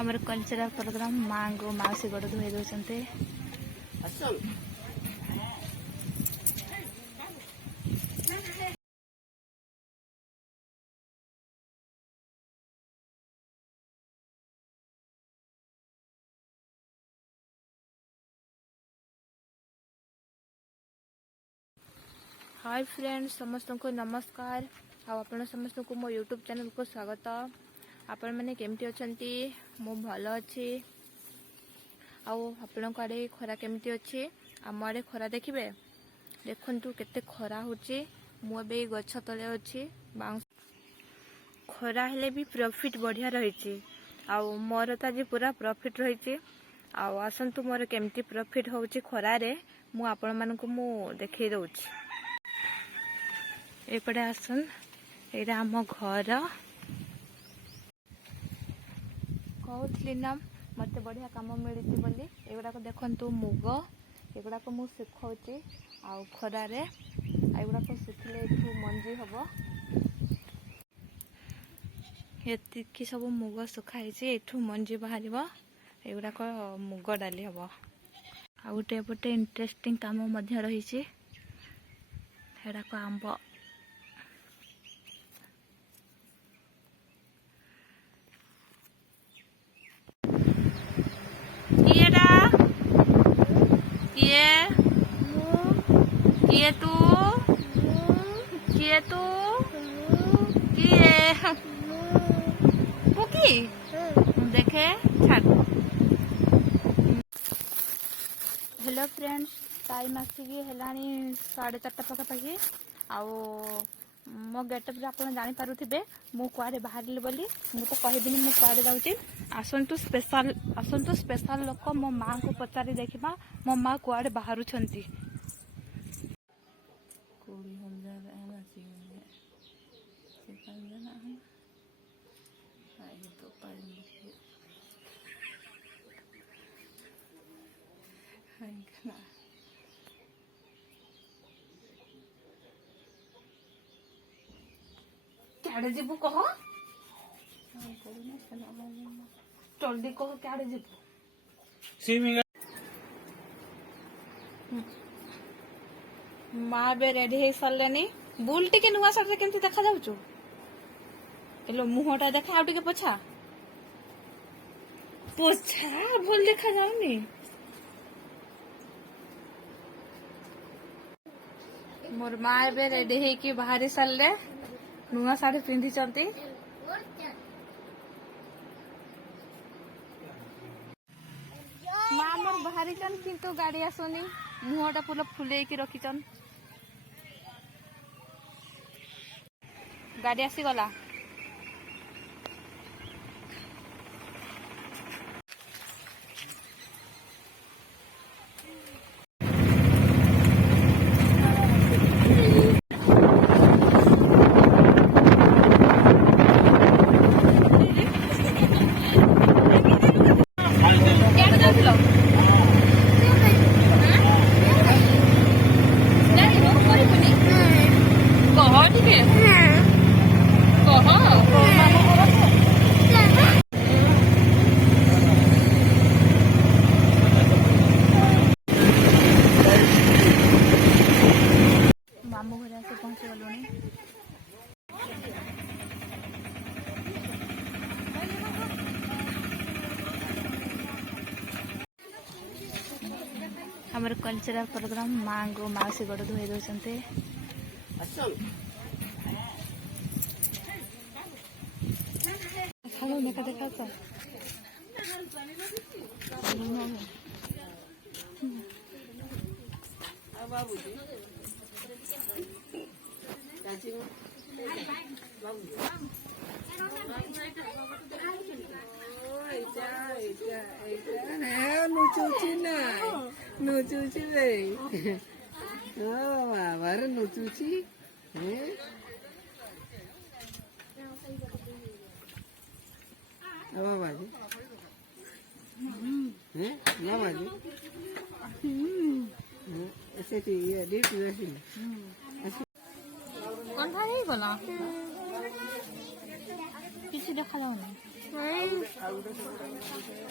ଆମର cultural programme ମାଙ୍କୁ ମାଉସୀ ଗୋଡ଼ ଧୋଇ ଦେଉଛନ୍ତି। हाय फ्रेंड्स, समस्त को नमस्कार। आपण समस्त को मो यूट्यूब चैनल को स्वागत। आपण मैंने केमती अच्छी? मु भल अच्छी। आपण आड़े खरा केमती अच्छी? आम आड़े खरा देखिए, देखु केते खरा होची। मुझे गछ तले अच्छी। खरा हेले भी प्रॉफिट बढ़िया रही। मोर तो आज पूरा प्रॉफिट रही। आसतु मोर केमती प्रॉफिट होची खरारे मु आपण मानकु मु देखै दउची। एपटे आसन एटा आम घर कहूली ना मत बढ़िया कम मिली बोली। एगुड़ाक देखु मुग एगुड़ाक मु सुखाऊँगी खरारे। एगुड़ाक सुखिले ये मंजी हम ये सब मुग सुखाई एठू मंजी बाहर। एगुड़ाक मुग डाली हम। आ गोटे एपटे इंटरेस्टिंग काम रही आंब। किए तू पुकी देखे छाड़। हेलो फ्रेंड्स, टाइम आसिक है 4:30 पाखापाखि। मो गेटअप आप जानीपे मु कुआडे बाहर बोली। मु तो कहबिनी मु कुआडे जाऊँगी। आसतु स्पेशल लोक मो माँ को पचारि देखा मो माँ कुआडे बाहर। क्याड़े जीवु कह, जल्दी कह क्याड़े जीवु। माँ बे रेडी हो सारे। बुल टे नुआ साड़ी केमती देखा जाऊँ? हेलो मुहटा देखा आउ टे पोछा पोछा भूल देखा जाऊनी। मोर माँ ए रेडी होगी बाहरी सारे। नुआ साड़ी पिंधि माँ मोर बाहरी किंतु गाड़ी आसुनी। मुहटा पूरा फुले रखीचन। गाड़ी आसीगला। मामू घर आसे पहुंची गलुनी। हमर कल्चरल प्रोग्राम माँ को माउसी गोड़ धोई दौरान। देखा देखा तो nucuci le, oh, baru nucuci, apa baju? Apa baju? ऐसे तो ये देख वैसे कौन था नहीं बोला किसी देखा जाओ ना। ଆଉ ଗୋଟେ ସେପଟେ